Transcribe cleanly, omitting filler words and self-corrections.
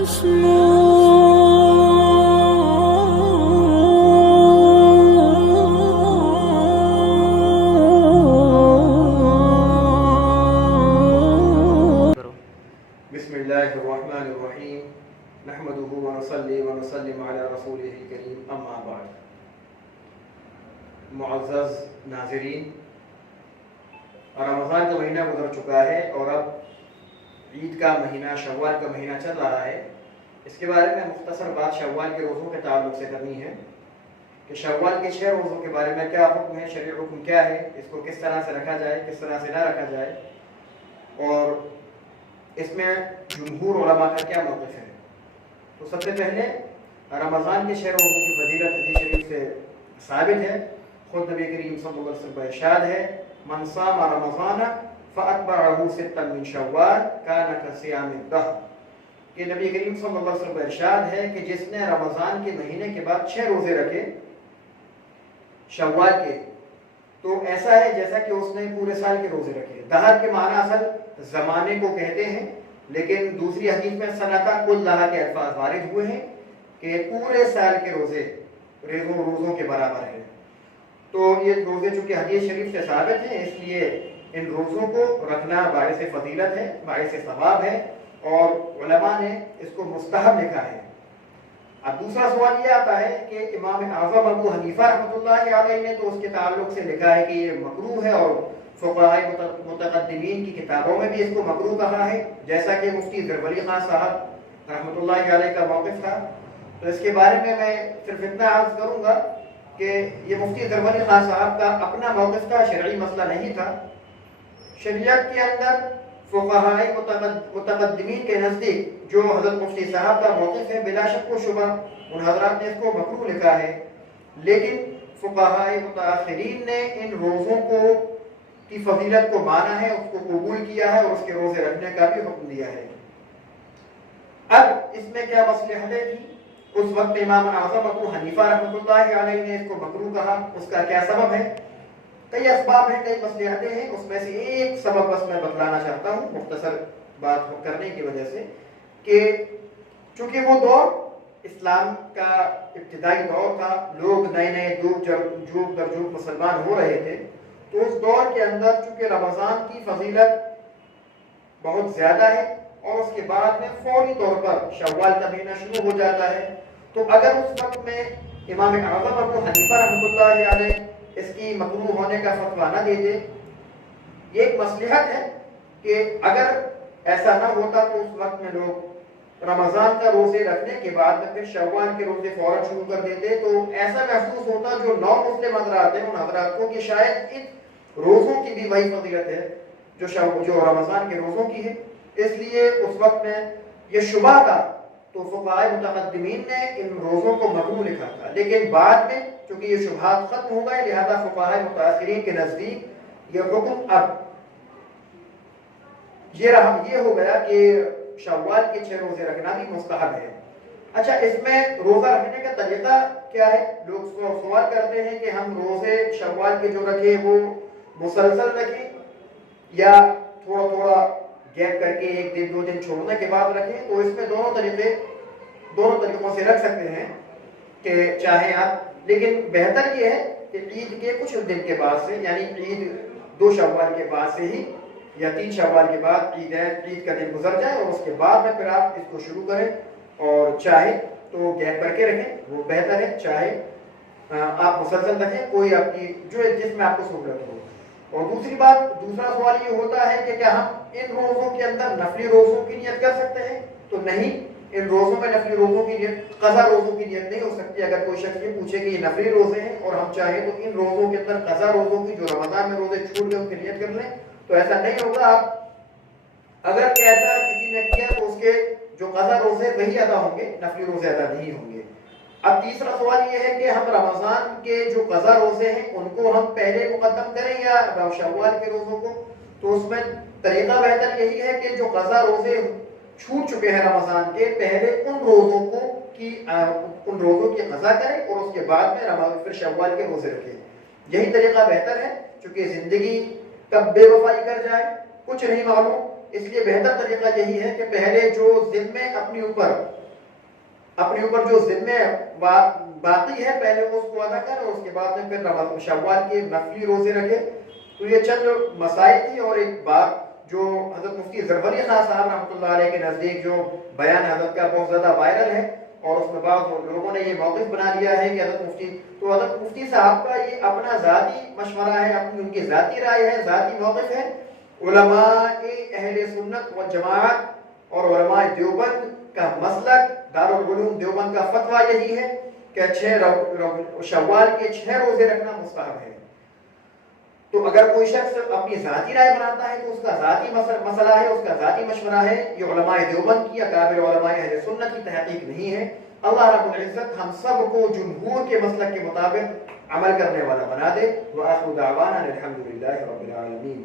بسم اللہ الرحمن الرحیم نحمدہ ونصلی ونسلم علی رسولہ الکریم اما بعد. معزز ناظرین، رمضان کا مہینہ گزر چکا ہے اور اب عید کا مہینہ شوال کا مہینہ چل رہا ہے. اس کے بارے میں مختصر بات شوال کے روزوں کے تعلق سے کرنی ہے کہ شوال کے 6 روزوں کے بارے میں کیا حکم ہے، شرعی حکم کیا ہے، اس کو کس طرح سے رکھا جائے، کس طرح سے نہ رکھا جائے، اور اس میں جمہور علماء کا کیا موقف ہے. تو سب سے پہلے رمضان کے 6 روزوں کی فضیلت حدیث شریف سے ثابت ہے. خود نبی کریم صلی اللہ علیہ وسلم کا ارشاد ہے، من صام رمضان فاتبعه ستا من شوال کان کصیام الدہر، کہ نبی کریم صلی اللہ علیہ وسلم کا ارشاد ہے کہ جس نے رمضان کے مہینے کے بعد 6 روزے رکھے شوال کے، تو ایسا ہے جیسا کہ اس نے پورے سال کے روزے رکھے. دہر کے معنی اصل زمانے کو کہتے ہیں، لیکن دوسری حدیث میں سنتا کلھا کے الفاظ وارد ہوئے ہیں کہ پورے سال کے روزے روزوں کے برابر ہیں. تو یہ روزے چونکہ حدیث شریف سے ثابت ہیں، اس لیے ان روزوں کو رکھنا باعث فضیلت ہے، باعث ثواب ہے، اور علماء نے اس کو مستحب لکھا ہے. اب دوسرا سوال یہ آتا ہے کہ امام اعظم ابو حنیفہ رحمۃ اللہ علیہ نے تو اس کے تعلق سے لکھا ہے کہ یہ مکروہ ہے، اور فقہاء متقدمین کی کتابوں میں بھی اس کو مکروہ کہا ہے، جیسا کہ مفتی زرولی خان صاحب رحمۃ اللہ علیہ کا موقف تھا. تو اس کے بارے میں صرف اتنا عرض کروں گا کہ یہ مفتی زرولی خان صاحب کا اپنا موقف تھا، شرعی مسئلہ نہیں تھا. شریعت کے اندر فقہاء متقدمین کے نزدیک جو حضرت مفتی صاحب کا موقف ہے، بلا شک و شبہ ان حضرات نے اس کو مکروہ لکھا ہے، لیکن فقہاء متأخرین نے ان روزوں کی فضیلت کو مانا ہے، اس کو قبول کیا ہے، اور اس کے روزے رکھنے کا بھی حکم دیا ہے. اب اس میں کیا مصلحتیں تھی؟ اس وقت امام اعظم ابو حنیفہ رحمۃ اللہ علیہ نے اس کو مکروہ کہا. اس کا کیا سبب ہے؟ کئی اسباب ہیں، کئی مصلحتیں ہیں. اس میں سے ایک سبب بس میں بتلانا چاہتا ہوں مختصر بات کرنے کی وجہ سے، کہ چونکہ وہ دور اسلام کا ابتدائی دور تھا، لوگ نئے نئے جوگ در جوگ مسلمان ہو رہے تھے، تو اس دور کے اندر چونکہ رمضان کی فضیلت بہت زیادہ ہے اور اس کے بعد میں فوری طور پر شوال کا مہینہ شروع ہو جاتا ہے، تو اگر اس وقت میں امام اعظم ابو حنیفہ رحمۃ اللہ علیہ اس کی مکروہ ہونے کا فتویٰ نہ دے دے، یہ ایک مصلحت ہے کہ اگر ایسا نہ ہوتا تو اس وقت میں لوگ رمضان کا روزے رکھنے کے بعد میں پھر شوال کے روزے فوراً شروع کر دیتے، تو ایسا محسوس ہوتا جو نو مسلم حضرات ہیں ان حضرات کو کہ شاید ان روزوں کی بھی وہی فضیلت ہے جو رمضان کے روزوں کی ہے. اس لیے اس وقت میں یہ شبہ تھا، تو فقہاء متقدمین نے ان روزوں کو مکروہ لکھا تھا. لیکن بعد میں چونکہ یہ شبہات ختم ہو گئے، لہذا فقہاء متأخرین کے نزدیک یہ حکم اب یہ ہو گیا کہ شوال کے 6 روزے رکھنا بھی مستحب ہے. اچھا، اس میں روزہ رکھنے کا طریقہ کیا ہے؟ لوگ سوال کرتے ہیں کہ ہم روزے شوال کے جو رکھے وہ مسلسل رکھیں یا تھوڑا تھوڑا گیپ کر کے 1 دن 2 دن چھوڑنے کے بعد رکھیں. تو اس میں دونوں طریقوں سے رکھ سکتے ہیں کہ چاہیں آپ، لیکن بہتر یہ ہے کہ عید کے کچھ دن کے بعد سے، یعنی عید 2 شوال کے بعد سے ہی یا 3 شوال کے بعد عید کا دن گزر جائے، اور اس کے بعد میں پھر آپ اس کو شروع کریں، اور چاہے تو گیپ کر کے رکھیں، وہ بہتر ہے. چاہے آپ مسلسل رکھیں، کوئی آپ کی جس میں آپ کو سہولت ہو. اور دوسرا سوال یہ ہوتا ہے کہ کیا ہم ان روزوں کے اندر نفلی روزوں کی نیت کر سکتے ہیں؟ تو نہیں، ان روزوں میں نفلی روزوں کی نیت، قضا روزوں کی نیت نہیں ہو سکتی. اگر کوئی شخص یہ پوچھے کہ یہ نفلی روزے ہیں اور ہم چاہیں تو ان روزوں کے اندر قضا روزوں کی، جو رمضان میں روزے چھوٹ گئے ان کی نیت کر لیں، تو ایسا نہیں ہوگا. آپ اگر ایسا کسی نے کیا تو اس کے جو قضا روزے وہی ادا ہوں گے، نفلی روزے ادا نہیں ہوں گے. اب تیسرا سوال یہ ہے کہ ہم رمضان کے جو قضا روزے ہیں ان کو ہم پہلے مقدم کریں یا شوال کے روزوں کو؟ تو اس میں طریقہ بہتر یہی ہے کہ جو قضا روزے چھوٹ چکے ہیں رمضان کے، پہلے ان روزوں کی قضا کریں اور اس کے بعد میں پھر شوال کے روزے رکھیں. یہی طریقہ بہتر ہے، چونکہ زندگی کب بے وفائی کر جائے کچھ نہیں معلوم. اس لیے بہتر طریقہ یہی ہے کہ پہلے جو ذمے اپنے اوپر جو ذمے باقی ہے پہلے اس کو ادا کر، اور اس کے بعد میں پھر شوال کے نفلی روزے رکھے۔ تو یہ چند مسائل تھی، اور ایک بات جو حضرت مفتی ظفر خان صاحب رحمۃ اللہ علیہ کے نزدیک جو بیان حضرت کا بہت زیادہ وائرل ہے، اور اس میں بعض لوگوں نے یہ موقف بنا لیا ہے کہ حضرت مفتی صاحب کا یہ اپنا ذاتی مشورہ ہے، اپنی ان کی ذاتی رائے ہے، ذاتی موقف ہے۔ علماء اہل سنت و جماعت اور علماء دیوبند کا مسلک، دارالعلوم دیوبند کا فتویٰ یہی ہے کہ شوال کے 6 روزے رکھنا مستحب ہے۔ تو اگر کوئی شخص اپنی ذاتی رائے بناتا ہے تو اس کا ذاتی مسئلہ ہے، اس کا ذاتی مشورہ ہے، یہ علماء دیوبند کی، اکابر علماء اہل سنت کی تحقیق نہیں ہے۔ اللہ رب العزت ہم سب کو جمہور کے مسلک کے مطابق عمل کرنے والا بنا دے۔ وآخر دعوانا الحمدللہ رب العالمین۔